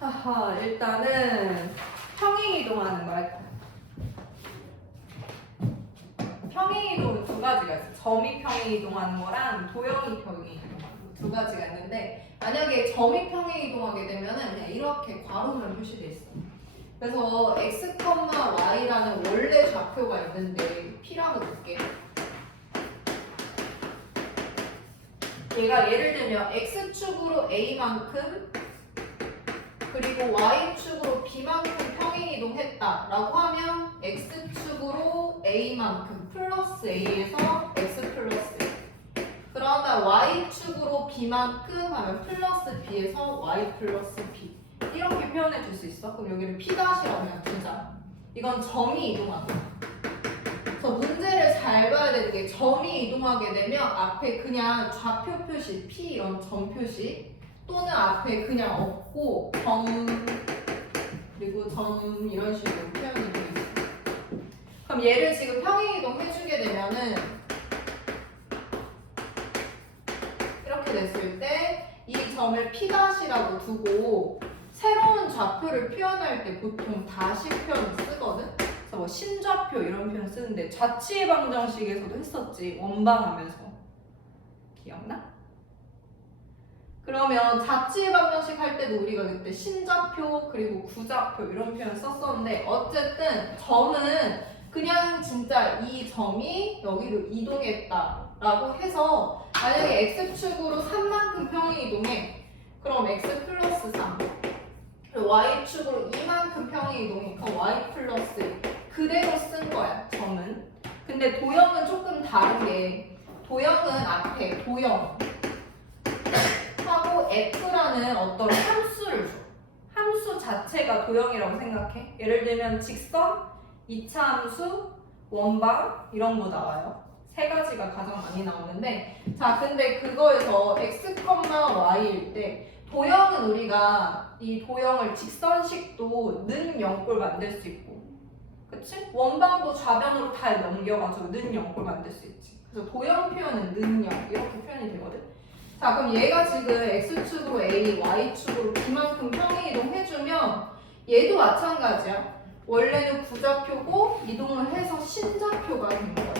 하하, 일단은 평행이동하는 거 할 거야. 평행이동은 두 가지가 있어. 점이 평행이동하는 거랑 도형이 평행이동하는 거 두 가지가 있는데, 만약에 점이 평행이동하게 되면은 그냥 이렇게 괄호로 표시돼 있어. 그래서 x, y라는 원래 좌표가 있는데 p라고 볼게. 얘가 예를 들면 x축으로 a만큼 그리고 y축으로 b만큼 평행이동했다라고 하면 x축으로 a만큼 플러스 a에서 x 플러스 a. 그러다 y축으로 b만큼 하면 플러스 b에서 y 플러스 b. 이렇게 표현해 줄 수 있어. 그럼 여기를 p-라고 그냥 두자. 이건 점이 이동하는 거야. 그래서 문제를 잘 봐야 되는 게 점이 이동하게 되면 앞에 그냥 좌표 표시 p 이런 점 표시 또는 앞에 그냥 없고 점 그리고 점 이런 식으로 표현이 되어 있어. 그럼 얘를 지금 평행이동 해주게 되면은 이렇게 됐을 때 이 점을 p-라고 두고 새로운 좌표를 표현할 때 보통 다시 표현을 쓰거든? 그래서 뭐 신좌표 이런 표현 쓰는데 좌치의 방정식에서도 했었지. 원방하면서. 기억나? 그러면 좌치의 방정식 할 때도 우리가 그때 신좌표 그리고 구좌표 이런 표현 썼었는데 어쨌든 점은 그냥 진짜 이 점이 여기로 이동했다라고 해서 만약에 x축으로 3만큼 평행이동해. 그럼 x 플러스 3 그리고 y축으로 2만큼 평행이동해. 그럼 y 플러스 1 그대로 쓴 거야 점은. 근데 도형은 조금 다른 게 도형은 앞에 도형 하고 f라는 어떤 함수를 줘. 함수 자체가 도형이라고 생각해. 예를 들면 직선, 2차 함수, 원방 이런 거 나와요. 세 가지가 가장 많이 나오는데 자 근데 그거에서 x, y일 때 도형은 우리가 이 도형을 직선식도 는 0꼴 만들 수 있고 그치? 원방도 좌변으로 다 넘겨가지고 는 0꼴 만들 수 있지. 그래서 도형 표현은 는 0 이렇게 표현이 되거든. 자 그럼 얘가 지금 x축으로 a, y축으로 b만큼 평행이동 해주면 얘도 마찬가지야. 원래는 구좌표고 이동을 해서 신좌표가 된 거야.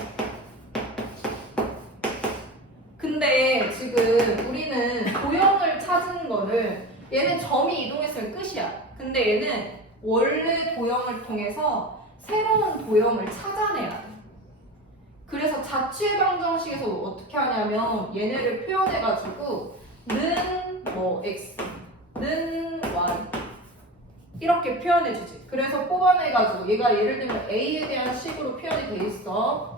근데 지금 우리는 도형을 찾은 거를 얘는 점이 이동했으면 끝이야. 근데 얘는 원래 도형을 통해서 새로운 도형을 찾아내야 돼. 그래서 자취의 방정식에서 어떻게 하냐면 얘네를 표현해가지고 는 뭐 x, 는 y 이렇게 표현해주지. 그래서 뽑아내가지고 얘가 예를 들면 a에 대한 식으로 표현이 돼 있어.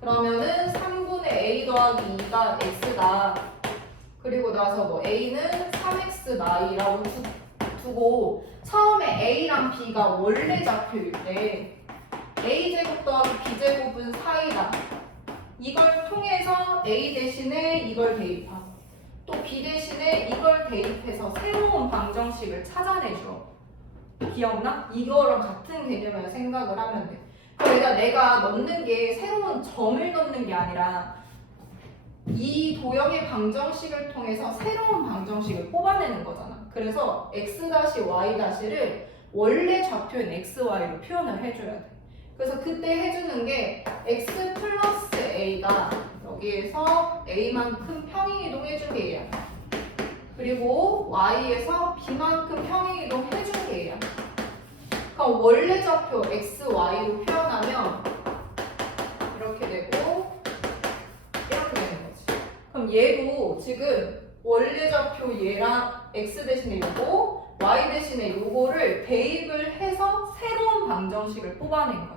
그러면은 3분의 a 더하기 2가 x다. 그리고 나서 뭐 a는 3x y라고 두고 처음에 a랑 b가 원래 좌표일 때 a제곱 더하기 b제곱은 4이다. 이걸 통해서 a 대신에 이걸 대입하고 또 b 대신에 이걸 대입해서 새로운 방정식을 찾아내줘. 기억나? 이거랑 같은 개념을 생각을 하면 돼. 그러니까 내가 넣는 게 새로운 점을 넣는 게 아니라 이 도형의 방정식을 통해서 새로운 방정식을 뽑아내는 거잖아. 그래서 x-y-를 원래 좌표인 xy로 표현을 해줘야 돼. 그래서 그때 해주는 게 x 플러스 a가 여기에서 a만큼 평행이동 해준 게 얘야. 그리고 y에서 b만큼 평행이동 해준 게 얘야. 그럼 원래 좌표 x, y로 표현하면 이렇게 되고 이렇게 되는 거지. 그럼 얘도 지금 원래 좌표 얘랑 x 대신에 요거, y 대신에 요거를 대입을 해서 새로운 방정식을 뽑아낸 거야.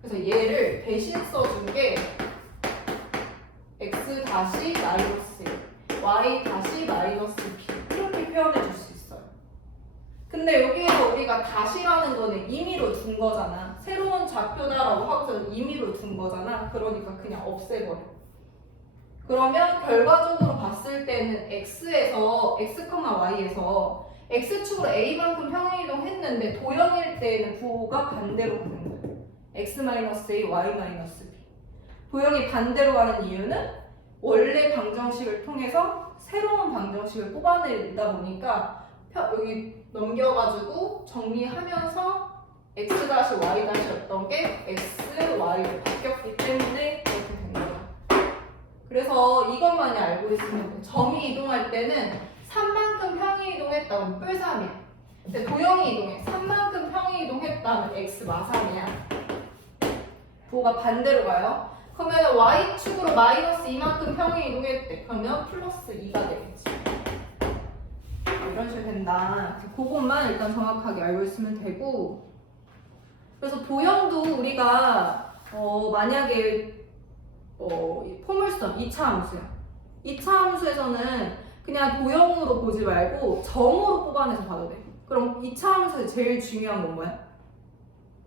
그래서 얘를 대신 써준 게 x 다시 마이너스 1, y 다시 마이너스 b 이렇게 표현해 줄 수 있어요. 근데 여기에서 우리가 다시라는 거는 임의로 둔 거잖아. 새로운 좌표다라고 하고서 임의로 둔 거잖아. 그러니까 그냥 없애버려. 그러면 결과적으로 봤을 때는 x에서 x, y에서 x축으로 a만큼 평행이동 했는데 도형일 때는 부호가 반대로 가는 거야. x-a, y-b. 도형이 반대로 가는 이유는 원래 방정식을 통해서 새로운 방정식을 뽑아내다 보니까 여기 넘겨가지고 정리하면서 x-y-였던 게 x, y로 바뀌었기 때문에 이렇게 된 거예요. 그래서 이것만이 알고 있으면 돼. 점이 이동할 때는 3만큼 평이 이동했다면 뿔3이야. 근데 도형이 이동해. 3만큼 평이 이동했다면 x 마삼이야. 도가 반대로 가요. 그러면 y축으로 마이너스 2만큼 평이 이동했대. 그러면 플러스 2가 되겠지. 이런 식으로 된다. 그것만 일단 정확하게 알고 있으면 되고. 그래서 도형도 우리가 만약에 포물선 2차 함수야. 2차 함수에서는 그냥 도형으로 보지 말고 점으로 뽑아내서 봐도 돼. 그럼 2차 함수에서 제일 중요한 건 뭐야?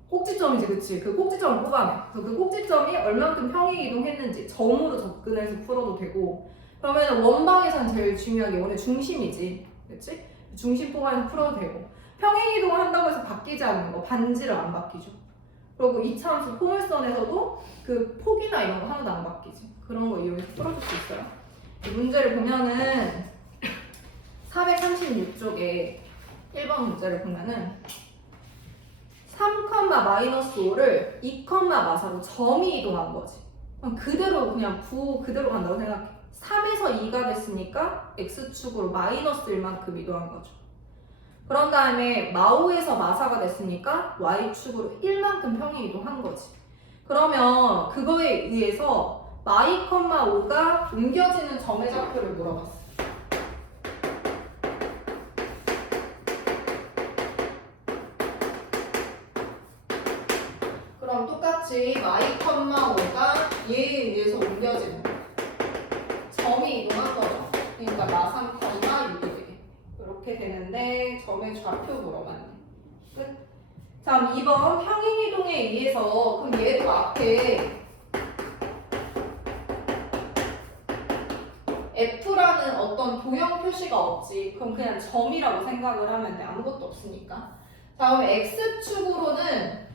꼭지점이지, 그치? 그 꼭지점을 뽑아내. 그래서 그 꼭지점이 얼만큼 평이 이동했는지 점으로 접근해서 풀어도 되고, 그러면 원방에선 제일 중요한 게 원래 중심이지, 그치? 중심 뽑아내서 풀어도 되고, 평행 이동을 한다고 해서 바뀌지 않는 거, 반지를 안 바뀌죠. 그리고 2차 함수 포물선에서도 그 폭이나 이런 거 하나도 안 바뀌지. 그런 거 이용해서 풀어줄 수 있어요. 이 문제를 보면은 436쪽에 1번 문제를 보면은 3,-5를 2,마사로 점이 이동한 거지. 그럼 그대로 그냥 그대로 간다고 생각해. 3에서 2가 됐으니까 x축으로 마이너스 1만큼 이동한 거죠. 그런 다음에 마오에서 마사가 됐으니까 y축으로 1만큼 평이 이동한 거지. 그러면 그거에 의해서 마이, 5가 옮겨지는 점의 좌표를 물어봤어. 그럼 똑같이 마이, 5가 얘에 의해서 옮겨지는 점이 이동한 거죠. 그러니까 마 3,6이 되게 이렇게 되는데 점의 좌표 물어봤네. 끝. 다음 2번 평행 이동에 의해서 그럼 얘도 앞에 F라는 어떤 도형 표시가 없지. 그럼 그냥 점이라고 생각을 하면 돼. 아무것도 없으니까. 다음 X축으로는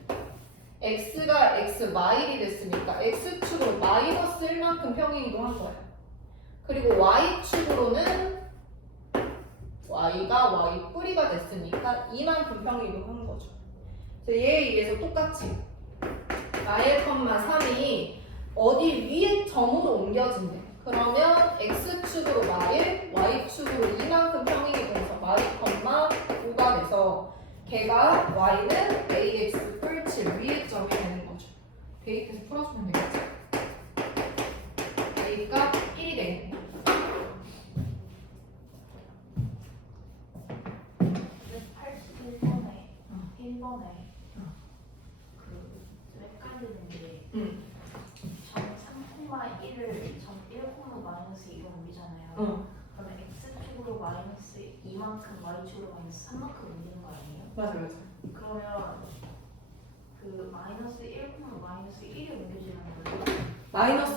X가 X 마일이 됐으니까 X축으로 마이너스 1만큼 평행 이동한 거야. 그리고 Y축으로는 Y가 Y 뿌리가 됐으니까 2만큼 평행 이동한 거죠. 그래서 얘에 의해서 똑같이 마일, 3이 어디 위에 점으로 옮겨진대. 그러면 X축으로 마일, Y축으로 2만큼 평행 이동해서 마일, 5가 돼서 걔가 Y는 AX 뿔칠 위에 점이 되는 거죠. 대입해서 풀어주면 되겠지. A가 1이 되겠네. 그 헷갈리는 게 점 3,1을 점 1,-2로 옮기잖아요. 그러면 x축으로 마이너스 2만큼 y축으로 마이너스 3만큼 옮기는 거 아니에요? 맞아. 그러면 그 마이너스 1,-1이 옮겨지는 거예요? 마이너스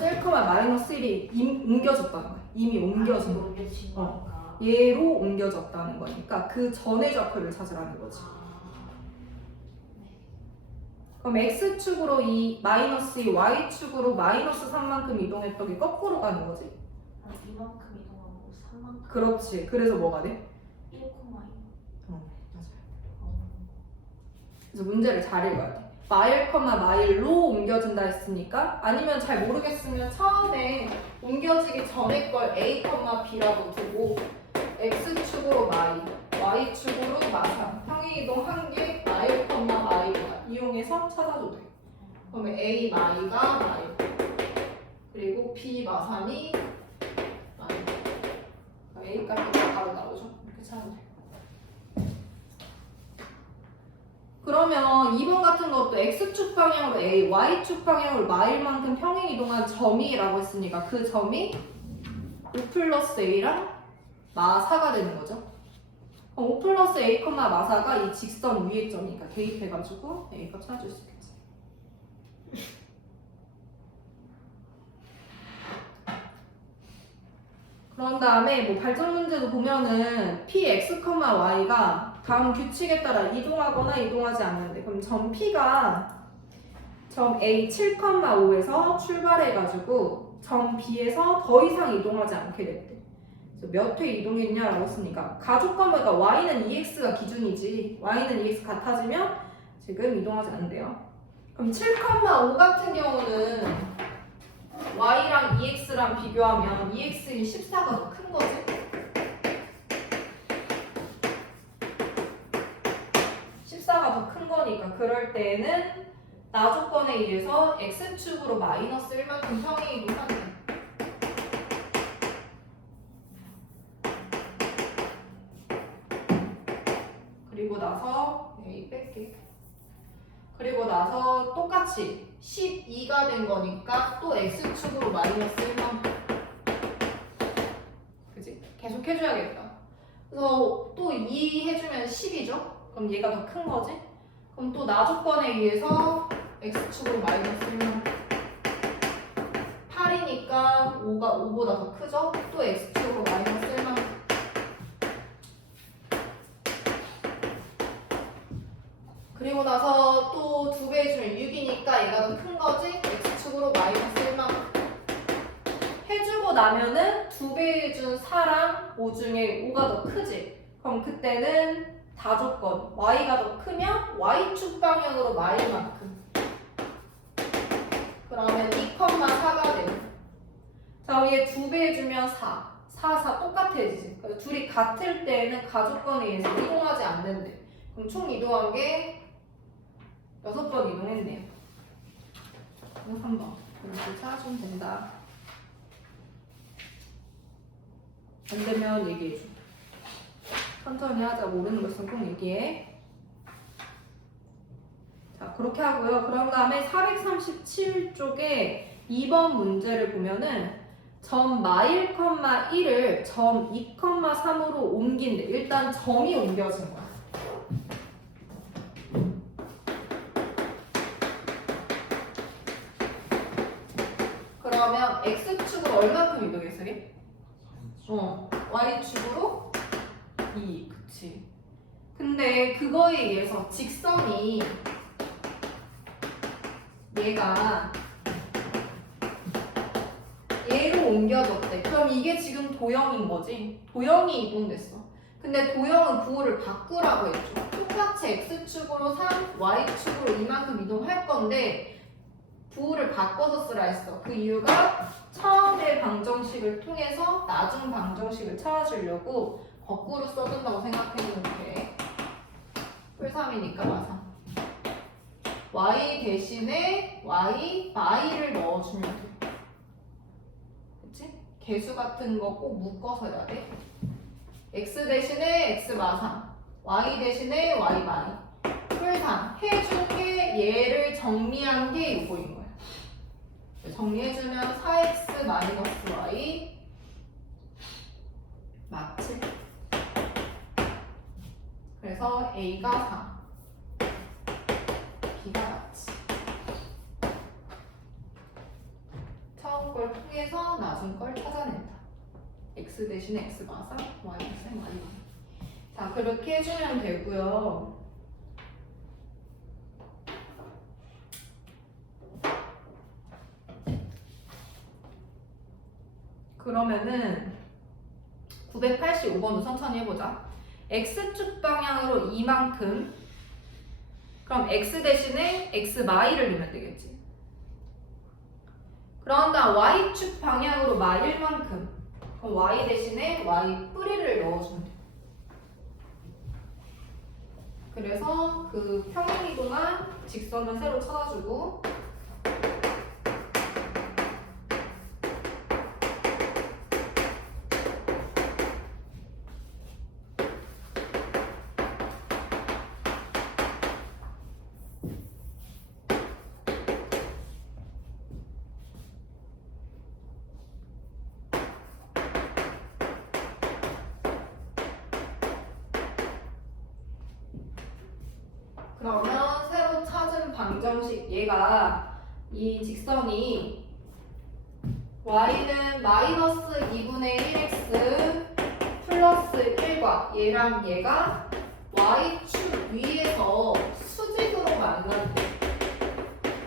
1,-1이 옮겨졌다는 거야. 이미 옮겨진 거. 옮겨진 거니까. 얘로 옮겨졌다는 거니까 그 전의 좌표를 찾으라는 거지. 그럼 X축으로 마이너스 2, Y축으로 마이너스 3만큼 이동했던 게 거꾸로 가는 거지? 2만큼 이동하고 3만큼. 그렇지. 그래서 뭐가 돼? 1,2. 맞아요. 그래서 문제를 잘 읽어야 돼. 마일로 옮겨진다 했으니까 아니면 잘 모르겠으면 처음에 옮겨지기 전에 걸 A, B라고 두고 X축으로 마이, Y축으로 마삼 평행 이동한 게 마일, 마이가 이용해서 찾아도 돼. 그러면 A 마이가 마이 그리고 B 마삼이 마이. A 값이 바로 나오죠. 이렇게 찾아도 돼. 그러면 2번 같은 것도 X축 방향으로 A, Y축 방향으로 마일만큼 평행 이동한 점이라고 했으니까 그 점이 5 플러스 A랑 마4가 되는 거죠. 그럼 5 플러스 A, 마4가 이 직선 위의 점이니까 대입해가지고 A값 찾아줄 수 있겠지. 그런 다음에 뭐 발전 문제도 보면은 Px, Y가 다음 규칙에 따라 이동하거나 이동하지 않는데 그럼 점 P가 점 A 7,5에서 출발해가지고 점 B에서 더 이상 이동하지 않게 됐대. 몇 회 이동했냐라고 했으니까 가족관계가 y는 2x가 기준이지. y는 2x 같아지면 지금 이동하지 않는데요. 그럼 7,5 같은 경우는 y랑 2x랑 비교하면 2x인 14가 더 큰 거지. 14가 더 큰 거니까 그럴 때에는 나조건에 의해서 x축으로 마이너스 1만큼 평행 이동하는 거. 그리고 나서 A 뺄게. 그리고 나서 똑같이 12가 된 거니까 또 x축으로 마이너스 1만큼. 그지? 계속 해줘야겠다. 그래서 또 2 해주면 10이죠? 그럼 얘가 더 큰 거지? 그럼 또 나조건에 의해서 x축으로 마이너스 1만큼. 8이니까 5가 5보다 더 크죠? 또 x축으로 마이너스 1만큼. 그리고 나서 또 2배 해주면 6이니까 얘가 더 큰 거지? x축으로 마이너스 1만큼. 해주고 나면은 2배 해준 4랑 5 중에 5가 더 크지? 그럼 그때는 다조건 y가 더 크면 y축 방향으로 y만큼. 그러면 2,4가 되고. 자, 위에 2배 해주면 4. 4 똑같아지지. 그러니까 둘이 같을 때는 가족건에 의해서 이동하지 않는데. 그럼 총 이동한 게 6번 이동했네요. 3번. 이렇게 찾아주면 된다. 안 되면 얘기해줘. 천천히 하자. 모르는 거 있으면 꼭 얘기해. 자, 그렇게 하고요. 그런 다음에 437쪽에 2번 문제를 보면은 점 마일, 1을 점 2, 3으로 옮긴대. 일단 점이 옮겨진 거야. 그러면 x축으로 얼마큼 이동했어, 얘? y축으로 2, 그치. 근데 그거에 의해서 직선이 얘가 얘로 옮겨졌대. 그럼 이게 지금 도형인 거지? 도형이 이동됐어. 근데 도형은 부호를 바꾸라고 했죠. 똑같이 x축으로 3, y축으로 이만큼 이동할 건데 부호를 바꿔서 쓰라 했어. 그 이유가 처음의 방정식을 통해서 나중 방정식을 찾아주려고 거꾸로 써준다고 생각해주면 돼. 뿔3이니까 마상. y 대신에 y를 넣어주면 돼. 그치? 개수 같은 거 꼭 묶어서 해야 돼. x 대신에 x 마상, y 대신에 y 마이. 뿔3 해준 게 얘를 정리한 게 이거인 거야. 정리해주면 4x 마이너스 y 맞지? 그래서 a가 4, b가 맞지. 처음 걸 통해서 나중 걸 찾아낸다. x 대신에 x 마상, y 대신에 y 마상. 자, 그렇게 해주면 되고요. 그러면은 985번도 천천히 해보자. x축 방향으로 이만큼. 그럼 x 대신에 x 마이를 넣으면 되겠지. 그런 다음 y축 방향으로 마일만큼. 그럼 y 대신에 y 뿌리를 넣어주면 돼. 그래서 그 평행이동한 직선을 새로 찾아주고. 그러면 새로 찾은 방정식 얘가 이 직선이 y는 마이너스 2분의 1x 플러스 1과 얘랑 얘가 y축 위에서 수직으로 만난대.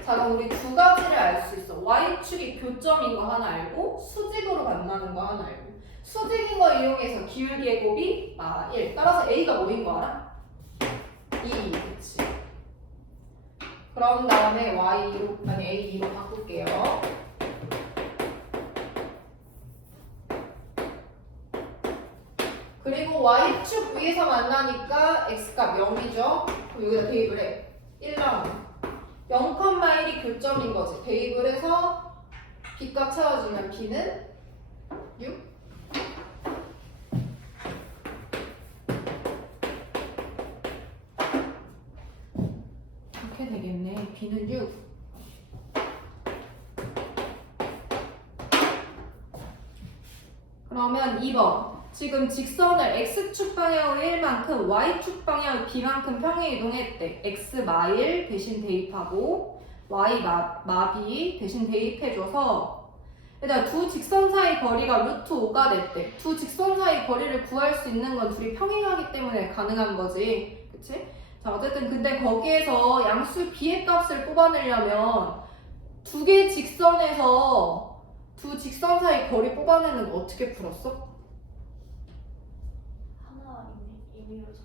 자, 그럼 우리 두 가지를 알 수 있어. y축이 교점인 거 하나 알고 수직으로 만나는 거 하나 알고. 수직인 거 이용해서 기울기의 곱이 1. 따라서 A가 뭐인 거 알아? 2. 그치. 그런 다음에 Y로, 아니 A2로 바꿀게요. 그리고 Y축 위에서 만나니까 X값 0이죠? 그럼 여기다 대입을 해. 1 나오네. 0,1이 교점인 거지. 대입을 해서 B값 채워주면 B는 6. 이렇게 되겠네. B는 6. 그러면 2번. 지금 직선을 X축 방향으로 1만큼 Y축 방향으로 B만큼 평행 이동했대. X 마1 대신 대입하고 Y 마 B 대신 대입해줘서 일단 두 직선 사이 거리가 루트 5가 됐대. 두 직선 사이 거리를 구할 수 있는 건 둘이 평행하기 때문에 가능한 거지. 그치? 자, 어쨌든 근데 거기에서 양수 B의 값을 뽑아내려면 두 개 직선에서 두 직선 사이 거리 뽑아내는 거 어떻게 풀었어? 하나 임의로 점수.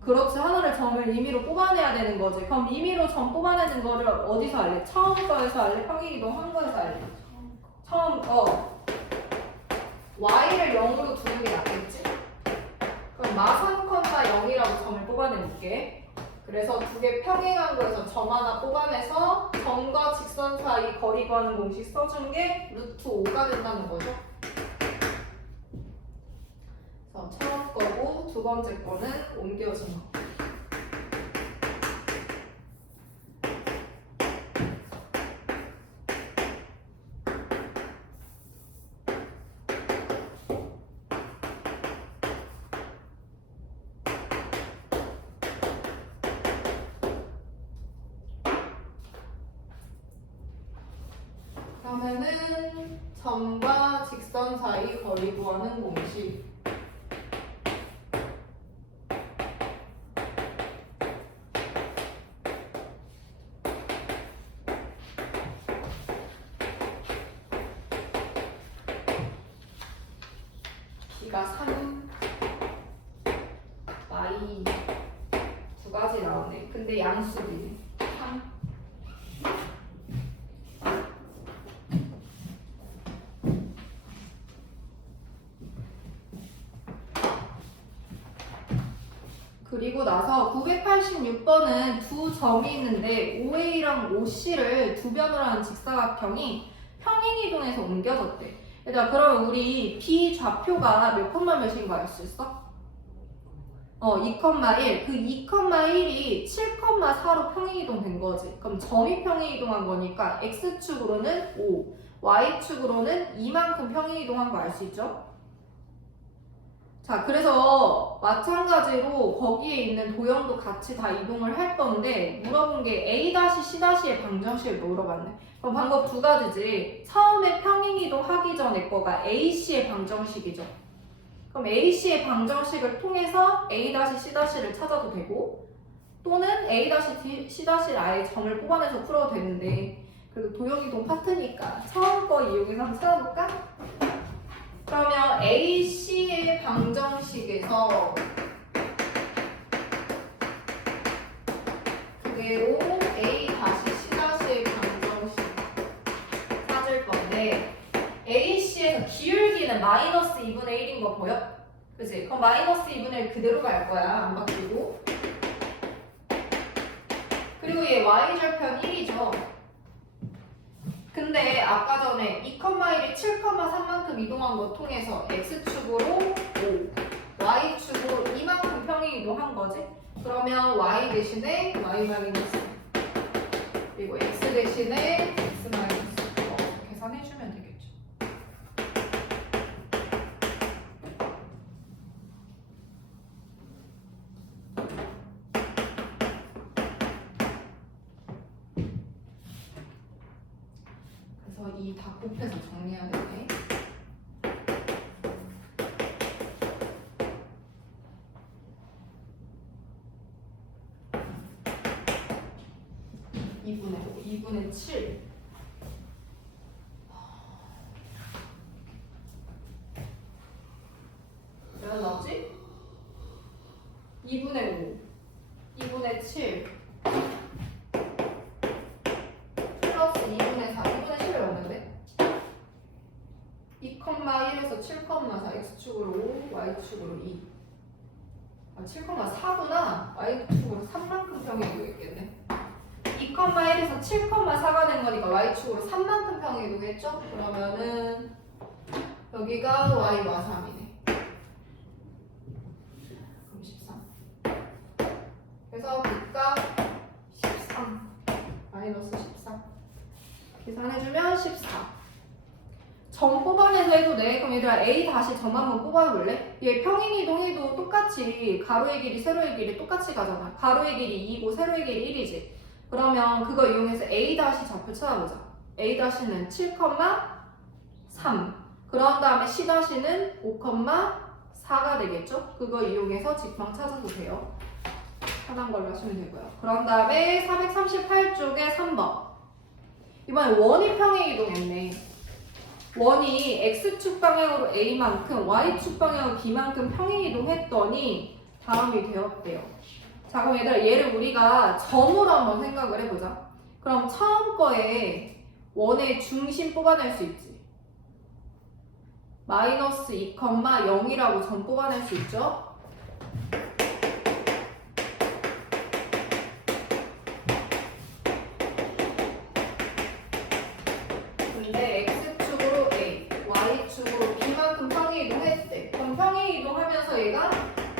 그렇지. 하나를 점을 임의로 뽑아내야 되는 거지. 그럼 임의로 점 뽑아내는 거를 어디서 알래? 처음 거에서 알래? 평행이동 한 거에서 알래? 처음 거. Y를 0으로 두는 게 낫겠지? 그럼 마3, 0이라고 점을 뽑아내볼게. 그래서 두 개 평행한 거에서 점 하나 뽑아내서 점과 직선 사이 거리 구하는 공식 써준 게 루트 5가 된다는 거죠. 그래서 처음 거고 두 번째 거는 옮겨진 거. 그러면은 점과 직선 사이 거리 구하는 공식. B가 3, Y 두 가지 나오네. 근데 양수비네. 3. 그리고 나서 986번은 두 점이 있는데 OA랑 OC를 두 변으로 한 직사각형이 평행이동해서 옮겨졌대. 얘들아, 그럼 우리 B 좌표가 몇 콤마 몇인 거 알 수 있어? 2,1. 그 2,1이 7,4로 평행이동 된 거지. 그럼 점이 평행이동한 거니까 X축으로는 5, Y축으로는 2만큼 평행이동한 거 알 수 있죠? 자, 그래서 마찬가지로 거기에 있는 도형도 같이 다 이동을 할 건데 물어본 게 A-C-의 방정식을 물어봤네. 그럼 방법 두 가지지. 처음에 평행이동 하기 전에 거가 AC의 방정식이죠. 그럼 AC의 방정식을 통해서 A-C-를 찾아도 되고 또는 A-C-를 아예 점을 뽑아내서 풀어도 되는데 그래도 도형이동 파트니까 처음 거 이용해서 한번 찾아볼까? 그러면 AC의 방정식에서 그대로 A-C-의 방정식 찾을 건데 AC에서 기울기는 마이너스 2분의 1인 거 보여? 그치? 그럼 마이너스 2분의 1 그대로 갈 거야. 안 바뀌고. 그리고 얘 Y절편 1이죠. 근데 아까 전에 2,1이 7,3만큼 이동한 거 통해서 X축으로 5, Y축으로 2만큼 평행 이동한 거지? 그러면 Y 대신에 Y 마이너스 그리고 X 대신에 X 마이너스 계산해주면 되겠죠. 그래서 이 다 곱해서 정리해야 되네. (2분의 5) 2분의 7 2분의 2분의 5, 2분의 7 플러스 2분의 4, 2분의 7을 넣는데 2,1에서 7,4 x축으로 5, y축으로 2 7,4구나. y축으로 3만큼 평이동했겠네. 2,1에서 7,4가 된 거니까 y축으로 3만큼 평이동했죠? 그러면은 여기가 y와 3이네. 그럼 13. 그래서 B가 13 마이너스 14 계산해주면 14. 점 뽑아내서 해도 돼. 그럼 얘들아 A 다시 점 한번 뽑아볼래? 얘 평행이동해도 똑같이 가로의 길이 세로의 길이 똑같이 가잖아. 가로의 길이 2고 세로의 길이 1이지. 그러면 그거 이용해서 A 다시 좌표 찾아보자. A 다시는 7,3 그런 다음에 C 다시는 5,4가 되겠죠? 그거 이용해서 직방 찾아도 돼요. 편한 걸로 하시면 되고요. 그런 다음에 438쪽에 3번 이번에 원이 평행이동했네. 원이 X축 방향으로 A만큼 Y축 방향으로 B만큼 평행이동했더니 다음이 되었대요. 자 그럼 얘들아 얘를 우리가 점으로 한번 생각을 해보자. 그럼 처음 거에 원의 중심 뽑아낼 수 있지. 마이너스 2,0이라고 점 뽑아낼 수 있죠. 근데 X축으로 A, Y축으로 B만큼 평행이동했대. 그럼 평행이동하면서 얘가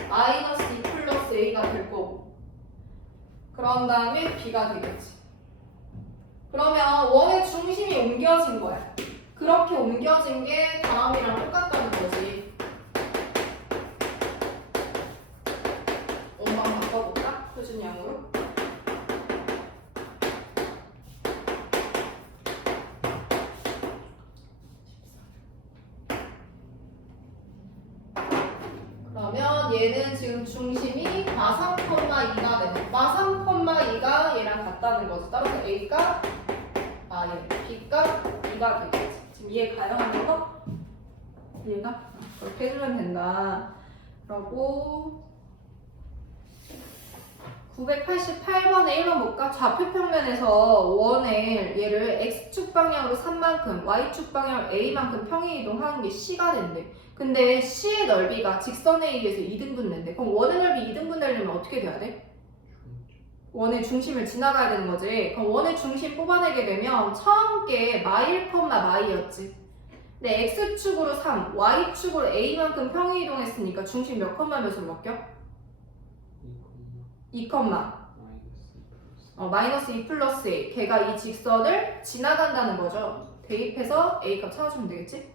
마이너스 2 플러스 A가 될 거고 그런 다음에 B가 되겠지. 그러면 원의 중심이 옮겨진 거야. 그렇게 옮겨진 게 다음이랑 똑같다는 거지. 원방 바꿔볼까? 표준 양으로. 그러면 얘는 지금 중심이 마3,2가 되네. 마3,2가 얘랑 같다는 거지. 따라서 A가 얘 B가 2가 되겠지. 지금 이해 가요? 하는 거? 이해가? 그렇게 해주면 된다. 그러고 988번에 1번 볼까? 좌표 평면에서 원을 얘를 X축 방향으로 3만큼 Y축 방향으로 A만큼 평행이동하는 게 C가 된대. 근데 C의 넓이가 직선에 의해서 2등분 된대. 그럼 원의 넓이 2등분 되려면 어떻게 돼야 돼? 원의 중심을 지나가야 되는 거지. 그럼 원의 중심 뽑아내게 되면 처음 게 마일 컴마 마이였지. 근데 X축으로 3, Y축으로 A만큼 평행이동했으니까 중심 몇 컴마 몇으로 바뀌어? 2 컴마 마이너스 2 플러스 A. 걔가 이 직선을 지나간다는 거죠. 대입해서 A 값 찾아주면 되겠지?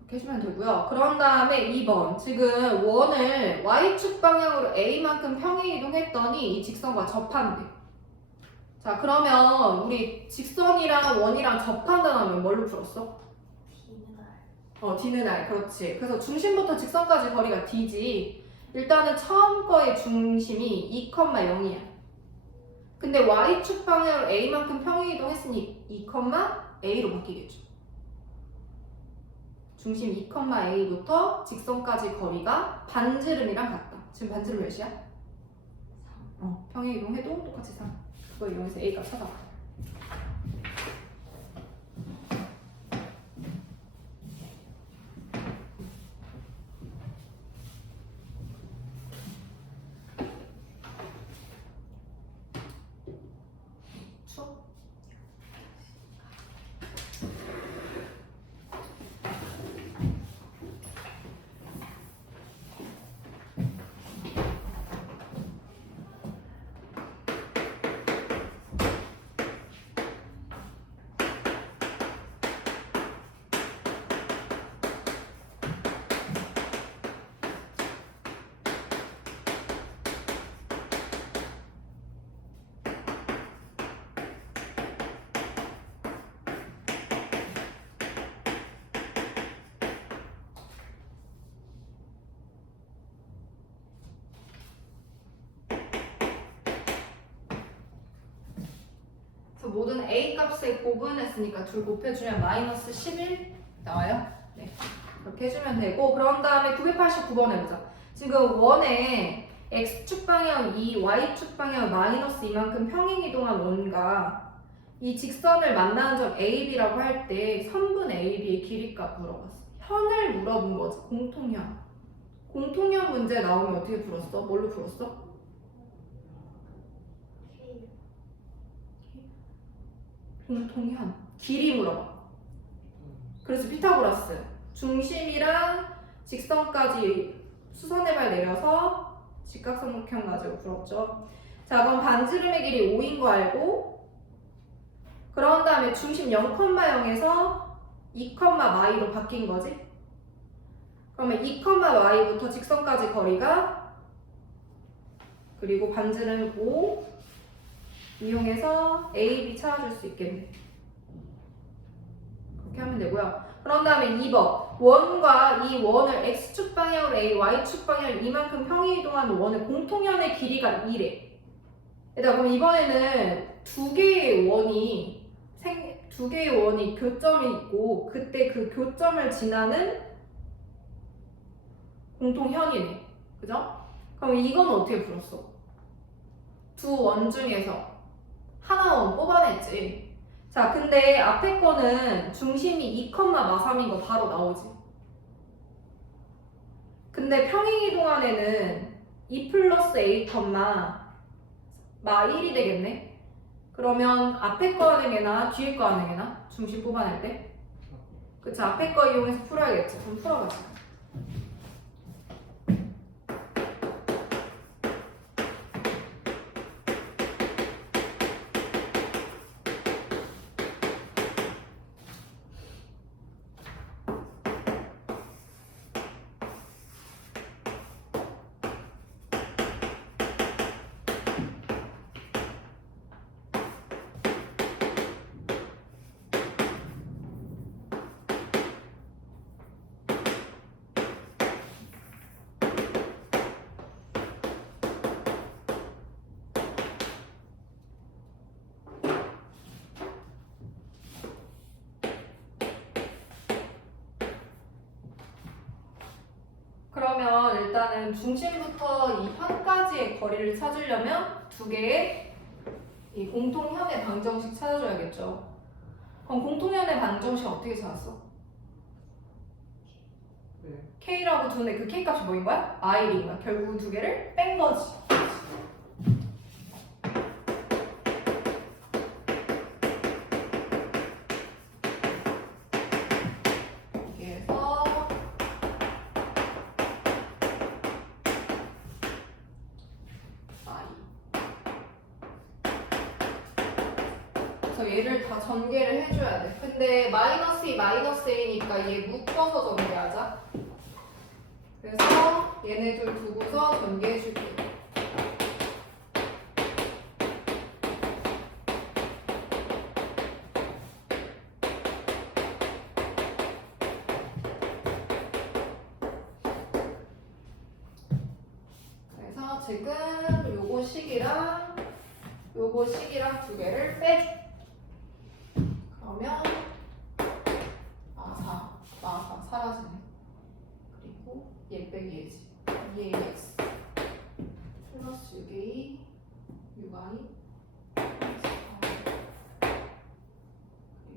그렇게 해주면 되고요. 그런 다음에 2번. 지금 원을 Y축 방향으로 A만큼 평행이동했더니 이 직선과 접한대. 자 그러면 우리 직선이랑 원이랑 접한다면 뭘로 풀었어? D는 R. 그렇지. 그래서 중심부터 직선까지 거리가 D지. 일단은 처음 거의 중심이 2,0이야. 근데 Y축 방향으로 A만큼 평행이동했으니 2,A로 바뀌겠죠. 중심 2,A부터 직선까지 거리가 반지름이랑 같다. 지금 반지름 몇이야? 3. 평행이동해도 똑같이 3. 그거 이용해서 A 값 찾아봐. 모든 A 값에 곱분했으니까 둘 곱해주면 마이너스 11 나와요? 네. 그렇게 해주면 되고 그런 다음에 989번 해보자. 지금 원에 x축 방향 2, y축 방향 마이너스 이만큼 평행이동한 원과 이 직선을 만나는 점 AB라고 할 때 선분 AB의 길이값 물어봤어. 현을 물어본 거지. 공통현. 공통현 문제 나오면 어떻게 풀었어? 뭘로 풀었어? K. 공통현. 길이 물어봐. 그래서 피타고라스. 중심이랑 직선까지 수선해발 내려서 직각삼각형 가지고 풀었죠. 자, 그럼 반지름의 길이 5인 거 알고 그런 다음에 중심 0,0에서 2,y로 바뀐 거지. 그러면 2,y부터 직선까지 거리가 그리고 반지름 5 이용해서 A, B 찾아줄 수 있겠네. 그렇게 하면 되고요. 그런 다음에 2번 원과 이 원을 x축 방향으로 A, y축 방향으로 이만큼 평행이동하는 원의 공통현의 길이가 2래. 일단 그럼 이번에는 두 개의 원이 교점이 있고 그때 그 교점을 지나는 공통현이네. 그죠? 그럼 이건 어떻게 풀었어? 두 원 중에서 하나 원 뽑아냈지. 자, 근데 앞에 거는 중심이 2,마삼인 거 바로 나오지. 근데 평행이동안에는 2 플러스 A, 마 1이 되겠네? 그러면 앞에 거 하는 게나 뒤에 거 하는 게나? 중심 뽑아낼 때? 그치, 앞에 거 이용해서 풀어야겠지. 그럼 풀어봐, 지금. 그러면 일단은 중심부터 이 현까지의 거리를 찾으려면 두 개의 이 공통현의 방정식 찾아줘야겠죠. 그럼 공통현의 방정식 어떻게 찾았어? 네. K라고 두는데 그 K 값이 뭐인 거야? R인 거야. 결국 두 개를 뺀 거지. 여기에서 그래서 얘를 다 전개를 해줘야 돼. 근데 마이너스 2, 마이너스 A니까 얘 묶어서 전개하자. 그래서 얘네 둘 두고서 전개해줄게. 그래서 지금 요거 식이랑 요거 식이랑 두 개를 빼줘. 그러면 마사 사라지네. 그리고 얘 빼기 얘지. 2ax 플러스 6a 6i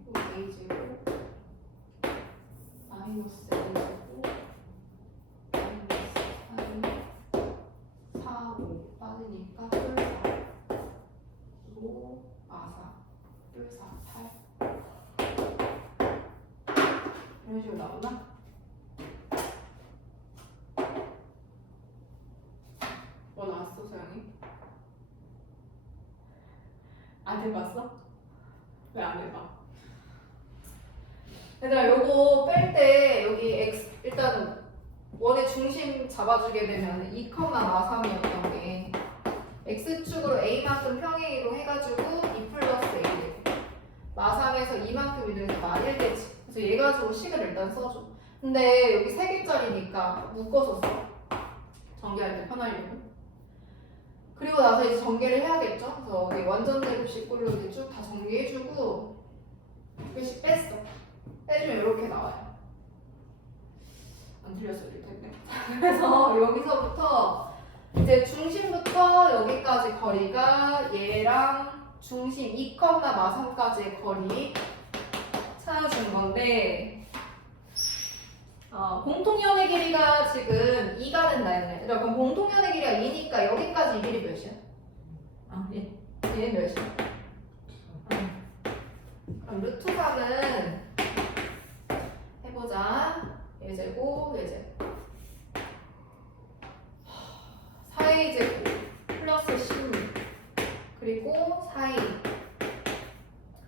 그리고 a제곱 마이너스 a제곱 마이너스 4, 5 빠지니까 뿔 4 그리고 마사 뿔 4, 8 이런 식으로 나오나? 뭐 나왔어, 소영이? 안 해봤어? 왜 안 해봐? 얘들아, 요거 뺄 때 여기 x 일단 원의 중심 잡아주게 되면 2,마삼이었던 게 x축으로 a만큼 평행이동 해가지고 2 플러스 a 되고 마삼에서 이만큼이 돼서 마1 되지. 그래서 얘 가지고 식을 일단 써줘. 근데 여기 3개짜리니까 묶어서 써. 전개할 때 편하려고. 그리고 나서 이제 전개를 해야겠죠. 그래서 여기 완전 제곱식꼴로 이제 쭉 다 전개해주고 두 개씩 뺐어. 빼주면 이렇게 나와요. 안 틀렸어야 될 텐데. 그래서 여기서부터 이제 중심부터 여기까지 거리가 얘랑 중심 2, 마삼까지의 거리 찾아준 건데 공통연의 길이가 지금 2가 된다 했네. 그럼 공통연의 길이가 2니까 여기까지 이 길이 몇이야? 얘는 몇이야? 그럼 루트 3은 해보자. 예제곱, 예제곱 4a제곱 플러스 16 그리고 4a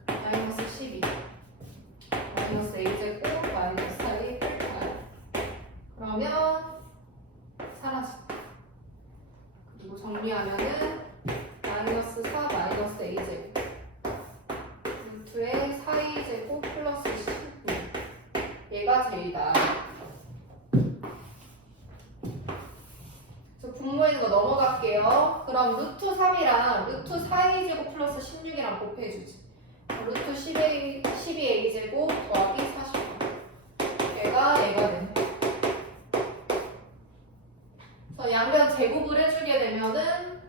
마이너스 12 마이너스 a제곱 마이너스 4a 8 그러면 사라진다. 그리고 정리하면은 마이너스 4 마이너스 a제곱 루트에 4a제곱 플러스 19 얘가 제이다. 그래서 분모에 있는 거 넘어갈게요. 그럼 루트 3이랑 루트 4a제곱 플러스 16이랑 곱해주지. 루트 12a제곱 더하기 40 얘가 되는 거야. 그래서 양변 제곱을 해주게 되면은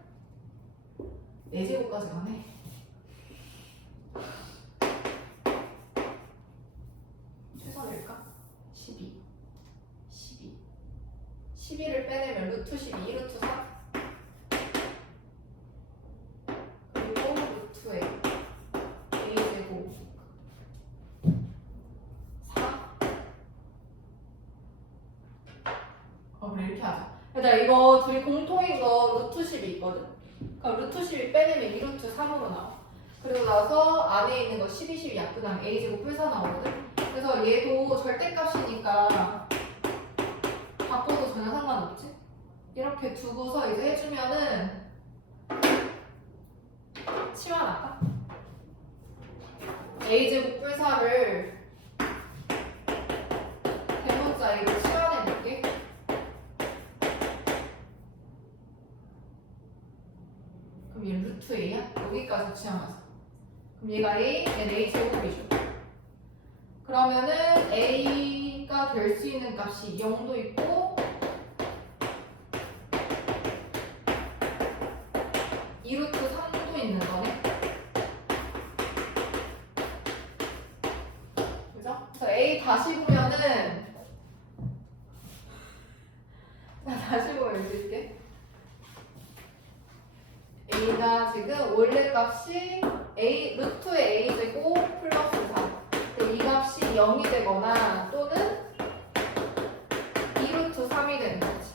4제곱까지 가네. 최선일까? 12를 빼내면 루트 12, 루트 4 그리고 루트에 a제곱 4 그래 이렇게 하자. 얘들아 이거 둘이 공통인 거 루트 10이 있거든. 그럼 루트 10이 빼내면 2루트 3으로 나와. 그리고 나서 안에 있는 거 12, 12 약분하면 a제곱 풀사 나오거든. 그래서 얘도 절대값이니까 바꿔도 전혀 상관없지. 이렇게 두고서 이제 해주면은 치환할까? a제곱 풀사를 대문자 이거 치환해볼게. 그럼 얘 루트 a야? 여기까지 치환하자. 그럼 얘가 a, 얘는 a제곱이죠. 그러면은 a가 될 수 있는 값이 0도 있고 2루트 3도 있는 거네. 그죠? 그래서 a 다시 보면은 나 다시 보면 읽을게. a가 지금 원래 값이 a 루트의 a제곱 플러스 4 이 값이 0이 되거나 또는 2루트 3이 되는 거지.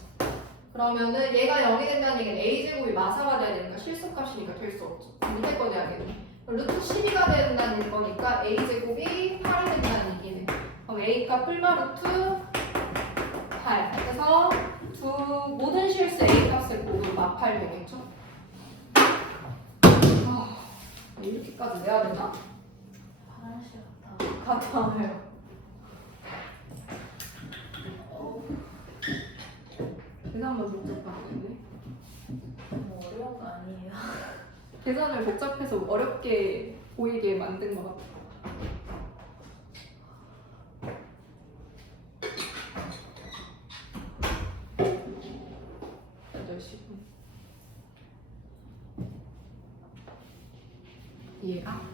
그러면은 얘가 0이 된다는 얘기는 a제곱이 마사가 돼야 되니까 실수값이니까 될 수 없죠. 무조건 해야겠네. 루트 12가 된다는 거니까 a제곱이 8이 된다는 얘기네. 그럼 a값 풀마 루트 8. 그래서 모든 실수 a값을 곱을 마8 되겠죠. 이렇게까지 내야 되나? 화장실 갔다. 갔다 와요. 계산만 복잡하겠네. 뭐 어려운 거 아니에요. 계산을 복잡해서 어렵게 보이게 만든 것 같아.